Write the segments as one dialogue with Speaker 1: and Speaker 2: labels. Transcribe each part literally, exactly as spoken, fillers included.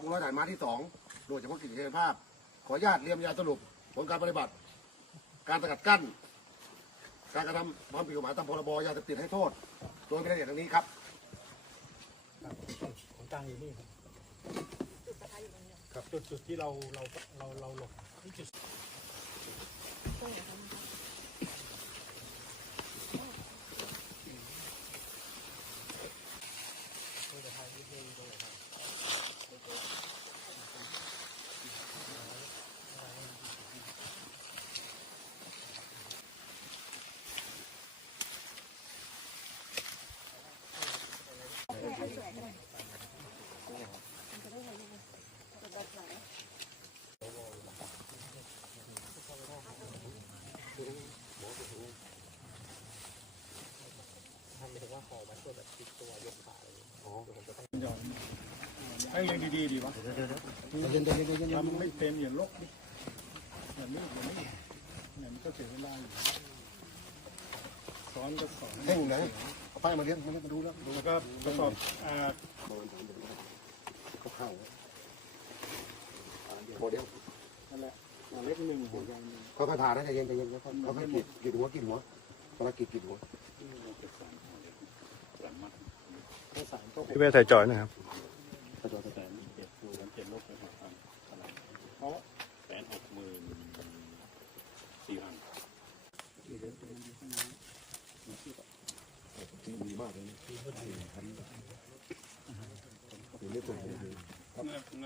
Speaker 1: กองร้อยฐานม้าที่สองโดยเฉพาะกิจกายภาพขออนุญาตเรียนยาสรุปผลการปฏิบัติการสกัดกั้นการกระทำความผิดกฎหมายตามพรบยาเสพติดให้โทษโดยเป็นรายละเอียดดังนี้ครับ
Speaker 2: ของกลางอยู่นี่ครับครับจุดจุดที่เราเราเราเราหลบที่จุดให้เรียนดีๆดีวะเรียนๆๆๆทำไม่เป็นอย่าลบดิอย่างนี้อย่างนี้เนี่ยมันก็เสียเวลาอยู่สอนก็สอน
Speaker 1: เพ่งไหนเอาไปมาเรียนมาดูแล้วดู
Speaker 2: แล้วก็ประกอบอ่า
Speaker 1: เข้าโมเดล
Speaker 2: นั่นแหละเล็กหนึ่งหัวใหญ่หนึ่ง
Speaker 1: เขาก็ทาได้ใจเย็นใจเย็นเขาเขาให้กิดกิดหัวกิดหัวภารกิจกิดหัว
Speaker 3: พี่เวทใส่จอยนะครับ
Speaker 2: แสนเจ็ดคูณเจ็ดลบไปหกพันเพราะแสนหกหมื่นสี่พัน
Speaker 1: ดีมากเลยนี่ไม่ถูกเลยครับ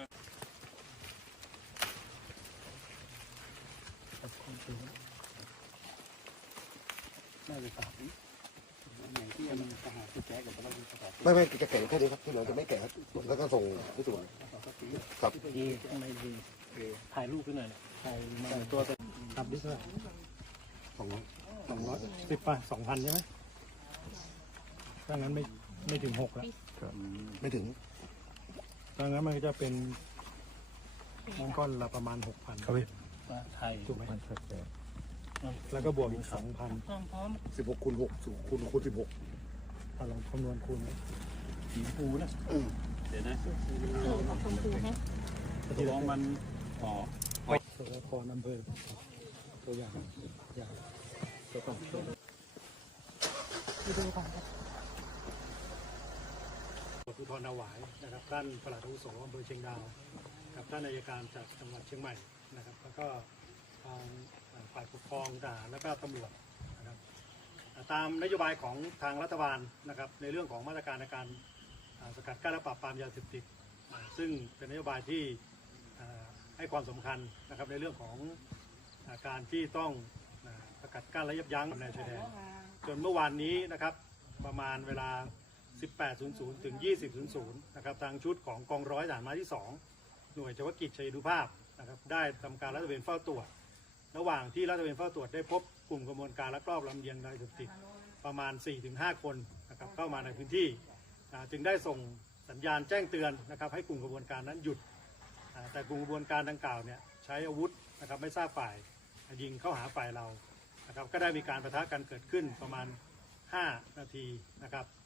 Speaker 2: น่าจะสามไหนที่มันจะหาที่แก้กับเราที่สกัด
Speaker 1: ไม่ไม่จะแก่แค่นี้ครับที่เหลือจะไม่แก่แล้วก็ส่งที่ส่วนครับ
Speaker 2: ดีข้างในดีถ่ายรูปขึ้นหน่อยถ่ายมาตัวเป็นตับดิสระ
Speaker 1: สองร้อย
Speaker 2: สองร้อยสิบป่ะสองพันใช่ไหมถ้างั้นไม่ไม่ถึงหกแล้ว
Speaker 1: ไม่ถึง
Speaker 2: ถ้างั้นมันก็จะเป็นน้ำก้อนละประมาณหกพัน
Speaker 3: ครับพี่
Speaker 2: ไทยถูกไหมแล้วก็บวกอีกสองพัน
Speaker 1: สิบหกคูณหกคูณคูณสิบหก
Speaker 2: ถ้าลองคำนวณคูณสีฟูนะเดี๋ยวนะ
Speaker 4: ชมพูฮะ
Speaker 2: ที่ร้องมันต่อสระครอำเภอตัวอย่างอย่างตัวต่อ
Speaker 4: ดูก่อน
Speaker 2: ภูธรนาหวายนะครับท่านปลัดอาวุโสอำเภอเชียงดาวกับท่านอัยการจากจังหวัดเชียงใหม่นะครับแล้วก็ทางฝ่ายปกครองทหารและก็ตำรวจนะครับตามนโยบายของทางรัฐบาลนะครับในเรื่องของมาตรการในการสกัดกั้นและปราบปรามยาเสพติดซึ่งเป็นนโยบายที่ให้ความสำคัญนะครับในเรื่องของการที่ต้องสกัดกั้นและยับยั้งในชายแดนจนเมื่อวานนี้นะครับประมาณเวลา สิบแปดนาฬิกา ถึง ยี่สิบนาฬิกา นะครับทางชุดของกองร้อยทหารม้าที่สองหน่วยเฉพาะกิจชัยดุภาพนะครับได้ทำการลาดตระเวนเฝ้าตรวจระหว่างที่ลาดตระเวนเฝ้าตรวจได้พบกลุ่มกระบวนการลักลอบลำเลียงยาเสพติดประมาณ สี่ถึงห้า คนนะครับเข้ามาในพื้นที่จึงได้ส่งสัญญาณแจ้งเตือนนะครับให้กลุ่มกระบวนการนั้นหยุดแต่กลุ่มกระบวนการดังกล่าวเนี่ยใช้อาวุธนะครับไม่ทราบฝ่ายยิงเข้าหาฝ่ายเรานะครับก็ได้มีการปะทะกันเกิดขึ้นประมาณห้านาทีนะครับ